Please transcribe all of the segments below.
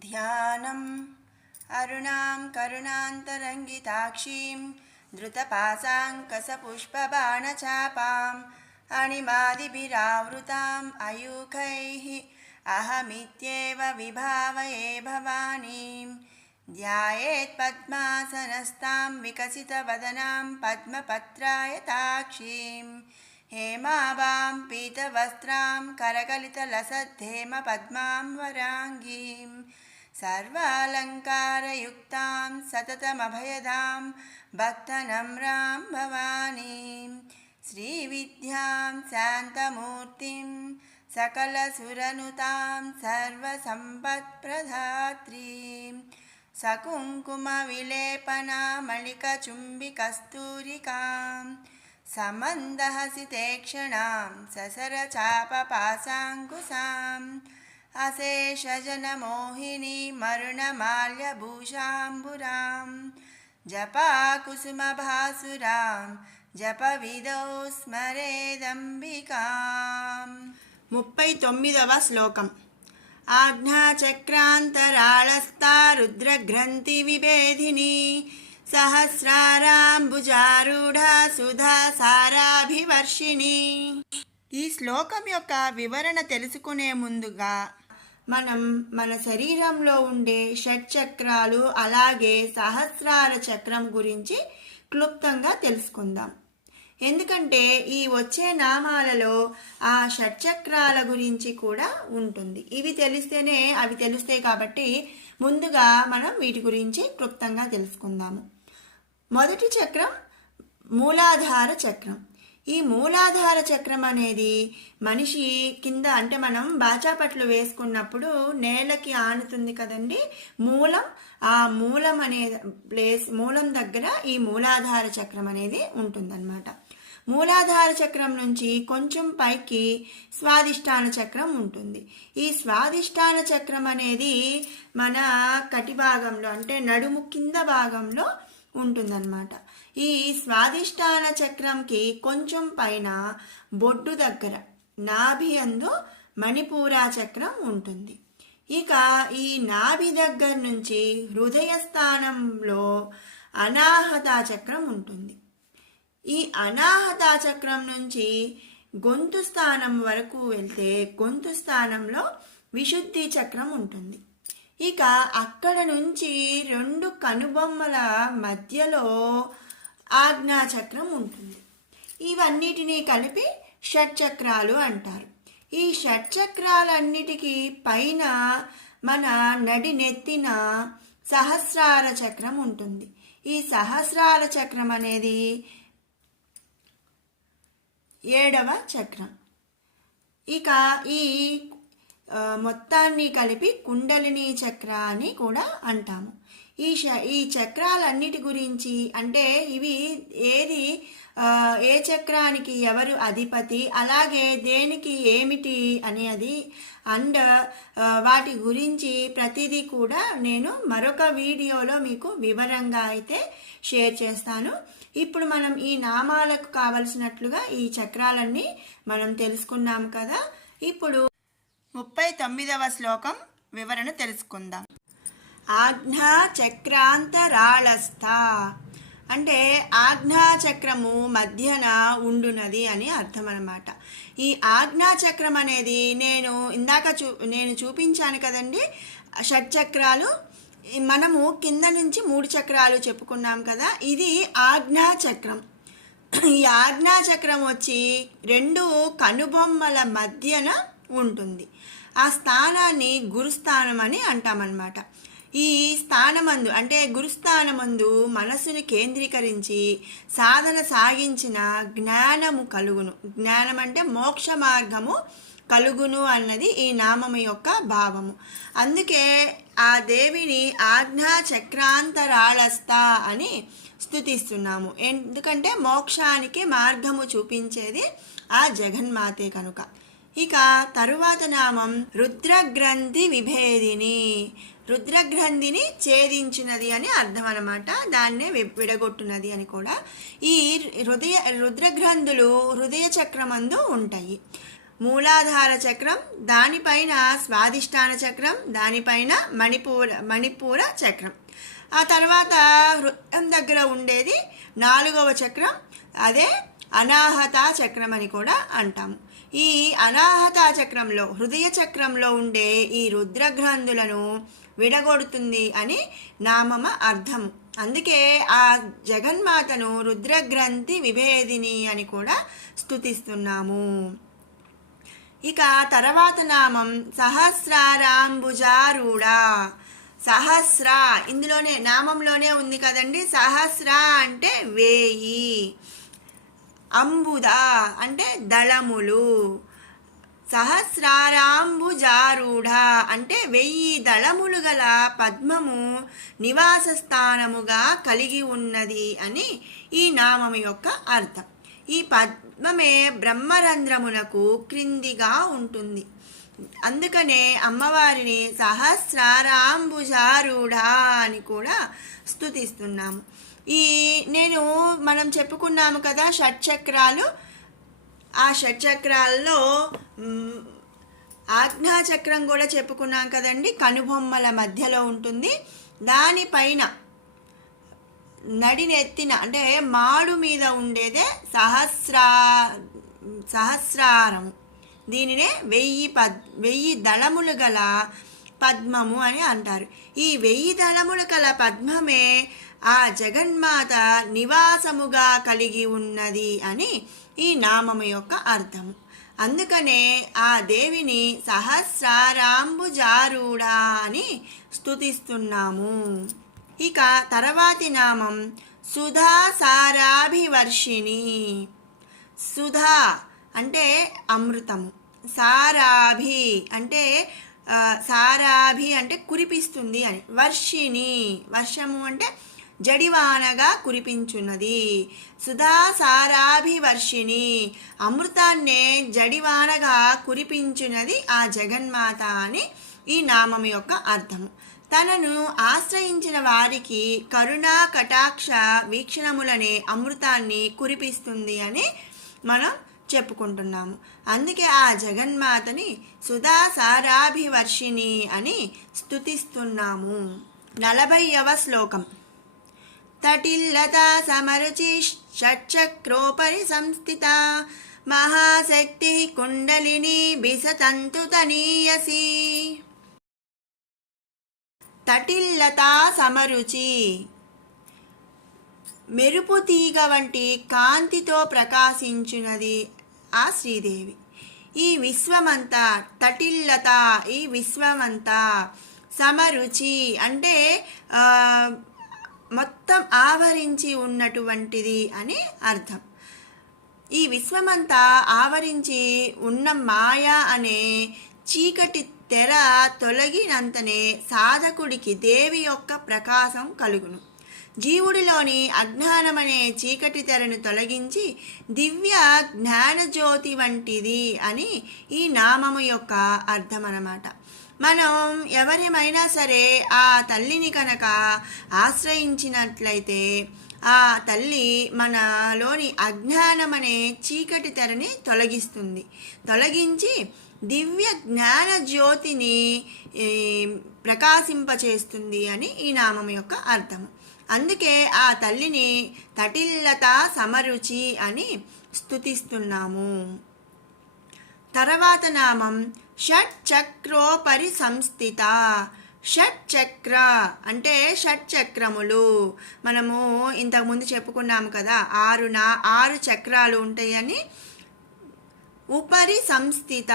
ध्यानम् अरुणां करुणान्तरङ्गिताक्षीं धृतपाशाङ्कसपुष्पबाणचापाम् अणिमादिभिरावृताम् अयूखैः अहमित्येव विभावये भवानीं ध्यायेत् पद्मासनस्तां विकसितवदनां पद्मपत्रायताक्षीं हेमाभां पीतवस्त्रां करकलितलसद्धेमपद्मां वराङ्गीं सर्वालङ्कारयुक्तां सततमभयदां भक्तनम्रां भवानीं श्रीविद्यां शान्तमूर्तिं सकलसुरनुतां सर्वसम्पत्प्रदात्रीं सकुङ्कुमविलेपनामलिकचुम्बिकस्तूरिकां समन्दहसितेक्षणां ससरचापपाशाङ्कुशाम् अशेषजनमोहिनीमरुणमाल्यभूषाम्बुरां जपाकुसुमभासुरां जपविदौ स्मरेदम्बिकाम् 39వ శ్లోకం. ఆజ్ఞాచక్రాంతరాళస్థా రుద్రగ్రంథి విభేదిని సహస్రారాంబుజారూఢా సుధా సారాభివర్షిణి. ఈ శ్లోకం యొక్క వివరణ తెలుసుకునే ముందుగా మనం మన శరీరంలో ఉండే షట్చక్రాలు అలాగే సహస్రార చక్రం గురించి క్లుప్తంగా తెలుసుకుందాం. ఎందుకంటే ఈ వచ్చే నామాలలో ఆ షట్చక్రాల గురించి కూడా ఉంటుంది. ఇవి తెలిస్తేనే అవి తెలుస్తాయి కాబట్టి ముందుగా మనం వీటి గురించి క్లుప్తంగా తెలుసుకుందాము. మొదటి చక్రం మూలాధార చక్రం. ఈ మూలాధార చక్రం అనేది మనిషి కింద అంటే మనం బాచాపట్లు వేసుకున్నప్పుడు నేలకి ఆనుతుంది కదండి మూలం. ఆ మూలం అనే మూలం దగ్గర ఈ మూలాధార చక్రం అనేది ఉంటుందన్నమాట. మూలాధార చక్రం నుంచి కొంచెం పైకి స్వాదిష్టాన చక్రం ఉంటుంది. ఈ స్వాదిష్టాన చక్రం అనేది మన కటి భాగంలో అంటే నడుము కింద భాగంలో ఉంటుందన్నమాట. ఈ స్వాదిష్టాన చక్రంకి కొంచెం పైన బొడ్డు దగ్గర నాభి అందు మణిపూరా చక్రం ఉంటుంది. ఇక ఈ నాభి దగ్గర నుంచి హృదయ స్థానంలో అనాహత చక్రం ఉంటుంది. ఈ అనాహత చక్రం నుంచి గొంతు స్థానం వరకు వెళ్తే గొంతు స్థానంలో విశుద్ధి చక్రం ఉంటుంది. ఇక అక్కడ నుంచి 2 కనుబొమ్మల మధ్యలో ఆజ్ఞాచక్రం ఉంటుంది. ఇవన్నిటినీ కలిపి షట్చక్రాలు అంటారు. ఈ షట్చక్రాలన్నిటికీ పైన మన నడి నెత్తిన సహస్రార చక్రం ఉంటుంది. ఈ సహస్రార చక్రం అనేది 7వ చక్రం. ఇక ఈ మొత్తాన్ని కలిపి కుండలిని చక్ర అని కూడా అంటాము. ఈ చక్రాలన్నిటి గురించి అంటే ఇవి ఏ చక్రానికి ఎవరు అధిపతి అలాగే దేనికి ఏమిటి అనేది అండ్ వాటి గురించి ప్రతిదీ కూడా నేను మరొక వీడియోలో మీకు వివరంగా అయితే షేర్ చేస్తాను. ఇప్పుడు మనం ఈ నామాలకు కావలసినట్లుగా ఈ చక్రాలన్నీ మనం తెలుసుకున్నాం కదా. ఇప్పుడు 39వ శ్లోకం వివరణ తెలుసుకుందాం. ఆజ్ఞా చక్రాంతరాళస్థ అంటే ఆజ్ఞాచక్రము మధ్యన ఉండునది అని అర్థం అన్నమాట. ఈ ఆజ్ఞాచక్రం అనేది నేను చూపించాను కదండి షట్చక్రాలు. మనము కింద నుంచి 3 చక్రాలు చెప్పుకున్నాం కదా. ఇది ఆజ్ఞాచక్రం. ఈ ఆజ్ఞాచక్రం వచ్చి 2 కనుబొమ్మల మధ్యన ఉంటుంది. ఆ స్థానాన్ని గురుస్థానం అని అంటామన్నమాట. ఈ స్థానమందు అంటే గురుస్థానమందు మనస్సును కేంద్రీకరించి సాధన సాగించిన జ్ఞానము కలుగును. జ్ఞానం అంటే మోక్ష మార్గము కలుగును అన్నది ఈ నామము యొక్క భావము. అందుకే ఆ దేవిని ఆజ్ఞా చక్రాంతరాళస్థ అని స్తుతిస్తున్నాము. ఎందుకంటే మోక్షానికి మార్గము చూపించేది ఆ జగన్మాతే కనుక. ఇక తరువాత నామం రుద్రగ్రంథి విభేదిని. రుద్రగ్రంథిని ఛేదించినది అని అర్థం అన్నమాట. దాన్నే విడగొట్టునది అని కూడా. ఈ రుద్రగ్రంథులు హృదయ చక్రమందు ఉంటాయి. మూలాధార చక్రం, దానిపైన స్వాదిష్టాన చక్రం, దానిపైన మణిపూర చక్రం. ఆ తర్వాత హృదయం దగ్గర ఉండేది 4వ చక్రం, అదే అనాహత చక్రం అని కూడా అంటాము. ఈ అనాహత చక్రంలో, హృదయ చక్రంలో ఉండే ఈ రుద్రగ్రంథులను విడగొడుతుంది అని నామమ అర్థము. అందుకే ఆ జగన్మాతను రుద్రగ్రంథి విభేదిని అని కూడా స్తుతిస్తున్నాము. ఇక తర్వాత నామం సహస్రారాంబుజారూఢ. సహస్ర ఇందులోనే నామంలోనే ఉంది కదండి. సహస్ర అంటే 1000, అంబుద అంటే దళములు, సహస్రారాంబుజారూఢ అంటే 1000 దళములు గల పద్మము నివాస స్థానముగా కలిగి ఉన్నది అని ఈ నామము యొక్క అర్థం. ఈ పద్మమే బ్రహ్మరంధ్రమునకు క్రిందిగా ఉంటుంది. అందుకనే అమ్మవారిని సహస్రారాంబుజారూఢ అని కూడా స్తుతిస్తున్నాము. మనం చెప్పుకున్నాము కదా షట్చక్రాలు. ఆ షట్చక్రాల్లో ఆజ్ఞాచక్రం కూడా చెప్పుకున్నాం కదండి, కనుబొమ్మల మధ్యలో ఉంటుంది. దానిపైన నడినెత్తిన అంటే మాడు మీద ఉండేదే సహస్రారము. దీనినే 1000 దళములు గల పద్మము అని అంటారు. ఈ 1000 దళములు గల పద్మమే ఆ జగన్మాత నివాసముగా కలిగి ఉన్నది అని ఈ నామము యొక్క అర్థము. అందుకనే ఆ దేవిని సహస్రారాంబుజారూఢ అని స్తుతిస్తున్నాము. ఇక తర్వాతి నామం సుధాసారాభివర్షిణి. సుధా అంటే అమృతము, సారాభి అంటే కురిపిస్తుంది అని, వర్షిణి వర్షము అంటే జడివానగా కురిపించున్నది. సుధా సారాభివర్షిణి అమృతాన్నే జడివానగా కురిపించున్నది ఆ జగన్మాత అని ఈ నామం యొక్క అర్థము. తనను ఆశ్రయించిన వారికి కరుణా కటాక్ష వీక్షణములనే అమృతాన్ని కురిపిస్తుంది అని మనం చెప్పుకుంటున్నాము. అందుకే ఆ జగన్మాతని సుధా సారాభివర్షిణి అని స్తుతిస్తున్నాము. 40వ శ్లోకం. తటిల్లతా సమరుచి షట్చక్రోపరి సంస్థిత మహాశక్తి కుండలిని బిసతంతు తనీయసి. తటిల్లతా సమరుచి మెరుపు తీగ వంటి కాంతితో ప్రకాశించున్నది ఆ శ్రీదేవి. ఈ విశ్వమంతా తటిల్లత, ఈ విశ్వమంతా సమరుచి అంటే మొత్తం ఆవరించి ఉన్నటువంటిది అని అర్థం. ఈ విశ్వమంతా ఆవరించి ఉన్న మాయ అనే చీకటి తెర తొలగినంతనే సాధకుడికి దేవి యొక్క ప్రకాశం కలుగును. జీవుడిలోని అజ్ఞానమనే చీకటి తెరను తొలగించి దివ్య జ్ఞానజ్యోతి వంటిది అని ఈ నామము యొక్క అర్థం అన్నమాట. మనం ఎవరిమైనా సరే ఆ తల్లిని కనుక ఆశ్రయించినట్లయితే ఆ తల్లి మనలోని అజ్ఞానమనే చీకటి తెరని తొలగించి దివ్య జ్ఞాన జ్యోతిని ప్రకాశింపచేస్తుంది అని ఈ నామం యొక్క అర్థము. అందుకే ఆ తల్లిని తటిల్లత సమరుచి అని స్తుతిస్తున్నాము. తర్వాత నామం షట్చక్రోపరి సంస్థిత. షట్చక్ర అంటే షట్చక్రములు. మనము ఇంతకుముందు చెప్పుకున్నాము కదా, 6 చక్రాలు ఉంటాయని. ఉపరి సంస్థిత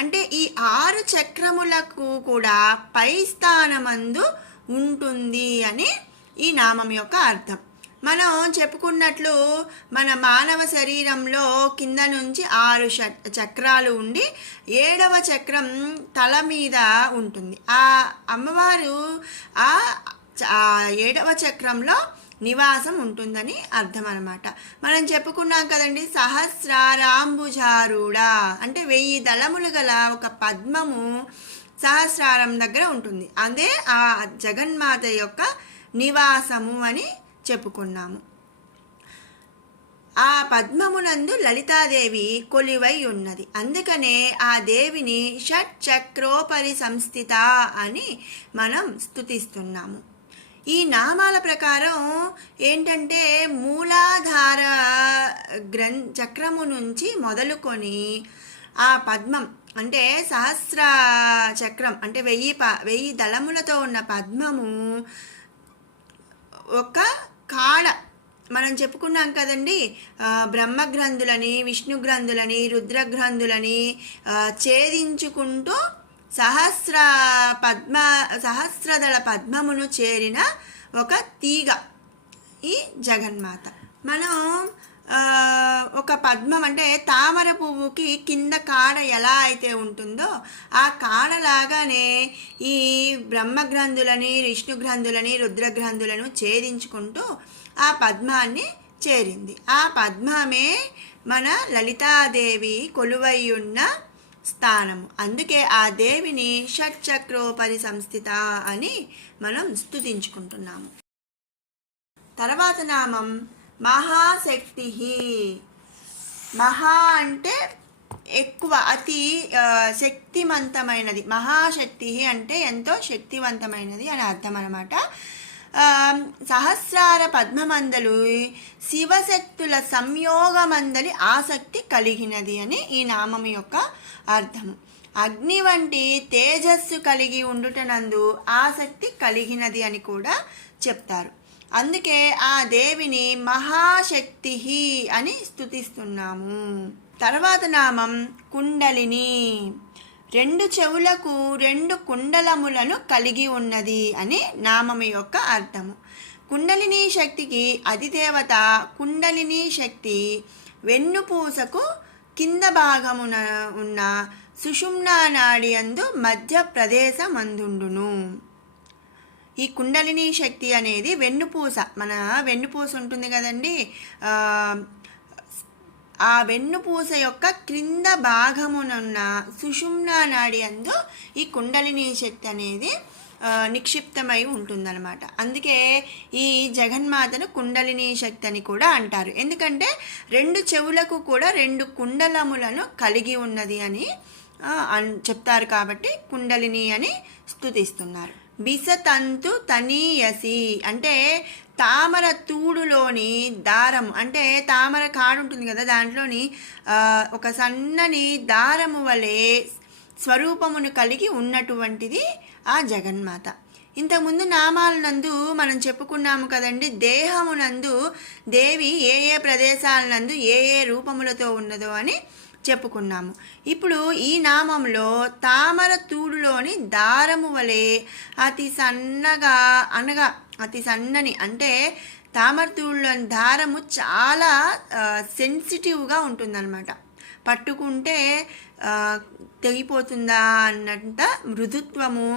అంటే ఈ 6 చక్రములకు కూడా పై స్థానమందు ఉంటుంది అని ఈ నామం యొక్క అర్థం. మనం చెప్పుకున్నట్లు మన మానవ శరీరంలో కింద నుంచి 6 చక్రాలు ఉండి 7వ చక్రం తల మీద ఉంటుంది. ఆ అమ్మవారు ఆ 7వ చక్రంలో నివాసం ఉంటుందని అర్థం అన్నమాట. మనం చెప్పుకున్నాం కదండి, సహస్రారాంబుజారూఢ అంటే 1000 దళములు గల ఒక పద్మము సహస్రారం దగ్గర ఉంటుంది. అదే ఆ జగన్మాత యొక్క నివాసము అని చెప్పుకున్నాము. ఆ పద్మమునందు లలితాదేవి కొలువై ఉన్నది. అందుకనే ఆ దేవిని షట్ చక్రోపరి సంస్థిత అని మనం స్తుతిస్తున్నాము. ఈ నామాల ప్రకారం ఏంటంటే మూలాధార చక్రము నుంచి మొదలుకొని ఆ పద్మం అంటే సహస్ర చక్రం అంటే 1000 దళములతో ఉన్న పద్మము ఒక కాడ మనం చెప్పుకున్నాం కదండి, బ్రహ్మగ్రంథులని, విష్ణు గ్రంథులని, రుద్రగ్రంథులని ఛేదించుకుంటూ సహస్రదళ పద్మమును చేరిన ఒక తీగ ఈ జగన్మాత. మనం ఒక పద్మం అంటే తామర పువ్వుకి కింద కాడ ఎలా అయితే ఉంటుందో ఆ కాడలాగానే ఈ బ్రహ్మగ్రంథులని, విష్ణు గ్రంథులని, రుద్రగ్రంథులను ఛేదించుకుంటూ ఆ పద్మాన్ని చేరింది. ఆ పద్మమే మన లలితాదేవి కొలువై ఉన్న స్థానము. అందుకే ఆ దేవిని షట్చక్రోపరి సంస్థిత అని మనం స్తుతించుకుంటున్నాము. తర్వాత నామం మహాశక్తి. మహా అంటే ఎక్కువ, అతి శక్తివంతమైనది. మహాశక్తి అంటే ఎంతో శక్తివంతమైనది అని అర్థం అన్నమాట. సహస్రార పద్మమందలు శివశక్తుల సంయోగమందలి ఆసక్తి కలిగినది అని ఈ నామం యొక్క అర్థము. అగ్ని వంటి తేజస్సు కలిగి ఉండుటనందు ఆసక్తి కలిగినది అని కూడా చెప్తారు. అందుకే ఆ దేవిని మహాశక్తి అని స్తుతిస్తున్నాము. తర్వాత నామం కుండలిని. 2 చెవులకు 2 కుండలములను కలిగి ఉన్నది అని నామము యొక్క అర్థము. కుండలిని శక్తికి అధిదేవత కుండలిని శక్తి వెన్నుపూసకు కింద భాగమున ఉన్న సుషుమ్నా నాడి యందు మధ్య ప్రదేశమందుండును. ఈ కుండలిని శక్తి అనేది వెన్నుపూస, మన వెన్నుపూస ఉంటుంది కదండి, ఆ వెన్నుపూస యొక్క క్రింద భాగమునున్న సుషుమ్నా నాడి యందు ఈ కుండలిని శక్తి అనేది నిక్షిప్తమై ఉంటుందన్నమాట. అందుకే ఈ జగన్మాతను కుండలిని శక్తి అని కూడా అంటారు. ఎందుకంటే 2 చెవులకు కూడా 2 కుండలములను కలిగి ఉన్నది అని చెప్తారు కాబట్టి కుండలిని అని స్తుతిస్తున్నారు. బిసతంతు తనీయసి అంటే తామర తూడులోని దారం, అంటే తామర కాడు ఉంటుంది కదా, దాంట్లోని ఒక సన్నని దారము వలె స్వరూపమును కలిగి ఉన్నటువంటిది ఆ జగన్మాత. ఇంతకుముందు నామాలనందు మనం చెప్పుకున్నాము కదండి, దేహమునందు దేవి ఏ ఏ ప్రదేశాలనందు ఏ ఏ రూపములతో ఉన్నదో అని చెప్పుకున్నాము. ఇప్పుడు ఈ నామంలో తామర తూడులోని దారము వలె అతి సన్నగా అనగా అతి సన్నని అంటే తామర తూడులోని దారము చాలా సెన్సిటివ్గా ఉంటుందన్నమాట. పట్టుకుంటే తెగిపోతుందా అన్నంత మృదుత్వము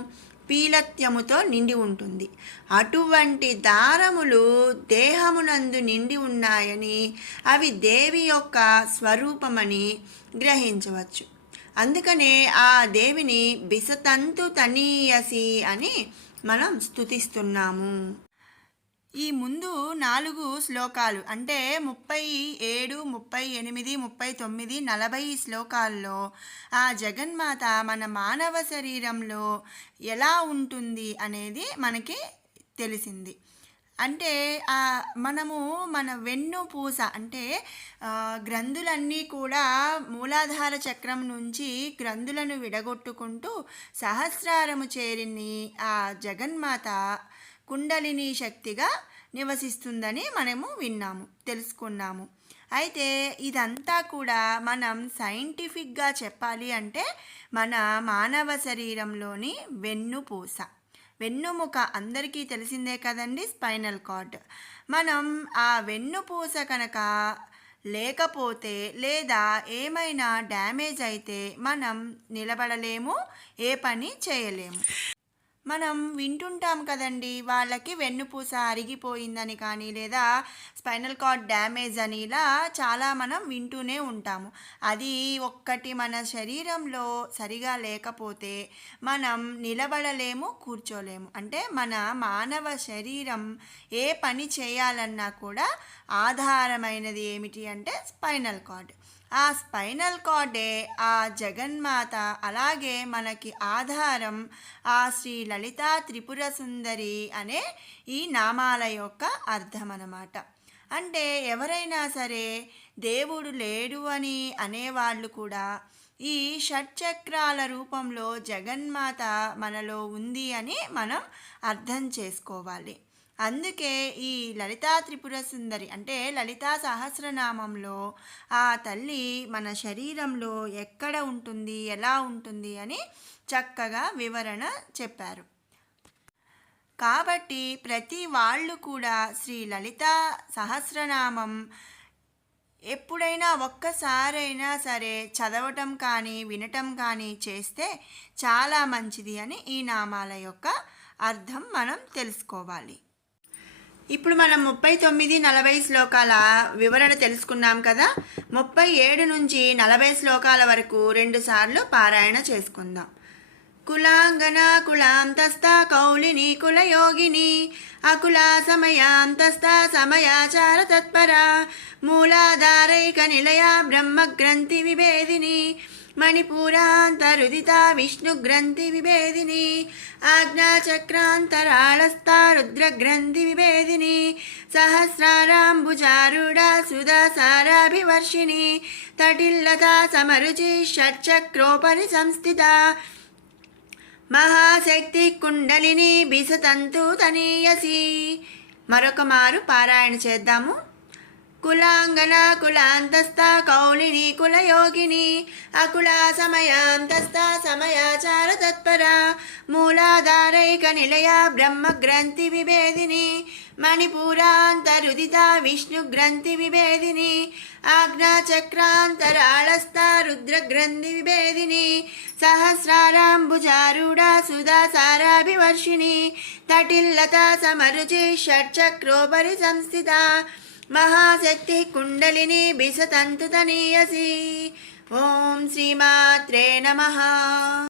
పీలత్యముతో నిండి ఉంటుంది. అటువంటి దారములు దేహమునందు నిండి ఉన్నాయని, అవి దేవి యొక్క స్వరూపమని గ్రహించవచ్చు. అందుకనే ఆ దేవిని బిసతంతు తనీయసి అని మనం స్తుతిస్తున్నాము. ఈ ముందు 4 శ్లోకాలు అంటే 37, 38, 39, 40 శ్లోకాల్లో ఆ జగన్మాత మన మానవ శరీరంలో ఎలా ఉంటుంది అనేది మనకి తెలిసింది. అంటే మనము మన వెన్నుపూస అంటే గ్రంథులన్నీ కూడా మూలాధార చక్రం నుంచి గ్రంథులను విడగొట్టుకుంటూ సహస్రారము చేరిని ఆ జగన్మాత కుండలిని శక్తిగా నివసిస్తుందని మనము విన్నాము, తెలుసుకున్నాము. అయితే ఇదంతా కూడా మనం సైంటిఫిక్గా చెప్పాలి అంటే మన మానవ శరీరంలోని వెన్నుపూస, వెన్నుముక అందరికీ తెలిసిందే కదండి, స్పైనల్ కార్డ్. మనం ఆ వెన్నుపూస కనుక లేకపోతే లేదా ఏమైనా డ్యామేజ్ అయితే మనం నిలబడలేము, ఏ పని చేయలేము. మనం వింటుంటాం కదండి, వాళ్ళకి వెన్నుపూస అరిగిపోయిందని కానీ లేదా స్పైనల్ కార్డ్ డ్యామేజ్ అని ఇలా చాలా మనం వింటూనే ఉంటాము. అది ఒక్కటి మన శరీరంలో సరిగా లేకపోతే మనం నిలబడలేము, కూర్చోలేము. అంటే మన మానవ శరీరం ఏ పని చేయాలన్నా కూడా ఆధారమైనది ఏమిటి అంటే స్పైనల్ కార్డ్. ఆ స్పైనల్ కార్డే ఆ జగన్మాత, అలాగే మనకి ఆధారం ఆ శ్రీ లలితా త్రిపుర సుందరి అనే ఈ నామాల యొక్క అర్థం అన్నమాట. అంటే ఎవరైనా సరే దేవుడు లేడు అని అనేవాళ్ళు కూడా ఈ షట్చక్రాల రూపంలో జగన్మాత మనలో ఉంది అని మనం అర్థం చేసుకోవాలి. అందుకే ఈ లలితా త్రిపుర సుందరి అంటే లలితా సహస్రనామంలో ఆ తల్లి మన శరీరంలో ఎక్కడ ఉంటుంది, ఎలా ఉంటుంది అని చక్కగా వివరణ చెప్పారు. కాబట్టి ప్రతి వాళ్ళు కూడా శ్రీ లలితా సహస్రనామం ఎప్పుడైనా ఒక్కసారైనా సరే చదవటం కానీ వినటం కానీ చేస్తే చాలా మంచిది అని ఈ నామాల యొక్క అర్థం మనం తెలుసుకోవాలి. ఇప్పుడు మనం 39, 40 శ్లోకాల వివరణ తెలుసుకున్నాం కదా. 37 నుంచి 40 శ్లోకాల వరకు 2 సార్లు పారాయణ చేసుకుందాం. కులాంగన కులాంతస్థ కౌలిని కులయోగిని అకుల సమయాంతస్థ సమయాచార తత్పర మూలాధారైక నిలయ బ్రహ్మగ్రంథి విభేదిని మణిపూరాంతరుదిత విష్ణుగ్రంథి విభేదిని ఆజ్ఞాచక్రాంతరాళస్థ రుద్రగ్రంథి విభేదిని సహస్రారాంబుజారుడ సుధాసారాభివర్షిణి తటిల్లతా సమరుచి షట్చక్రోపరి సంస్థిత మహాశక్తి కుండలిని బిసతంతు తనీయసి. మరొక మారు పారాయణ చేద్దాము. కులాంగన కులాంతస్థ కౌలిని కులయోగిని అకుల సమయాంతస్థ సమయాచార తత్పర మూలాధారైక నిలయ బ్రహ్మగ్రంథి విభేదిని మణిపూరాంతరుదిత విష్ణుగ్రంథి విభేదిని ఆజ్ఞాచక్రాంతరాళస్థ రుద్రగ్రంథి విభేదిని సహస్రారాంబుజారుడ సుధాసారాభివర్షిణి తటిల్లతా సమరుచి షట్చక్రోపరి సంస్థిత మహాశక్తి కుండలిని బిసతంతు తనీయసి. ఓం శ్రీమాత్రే నమః.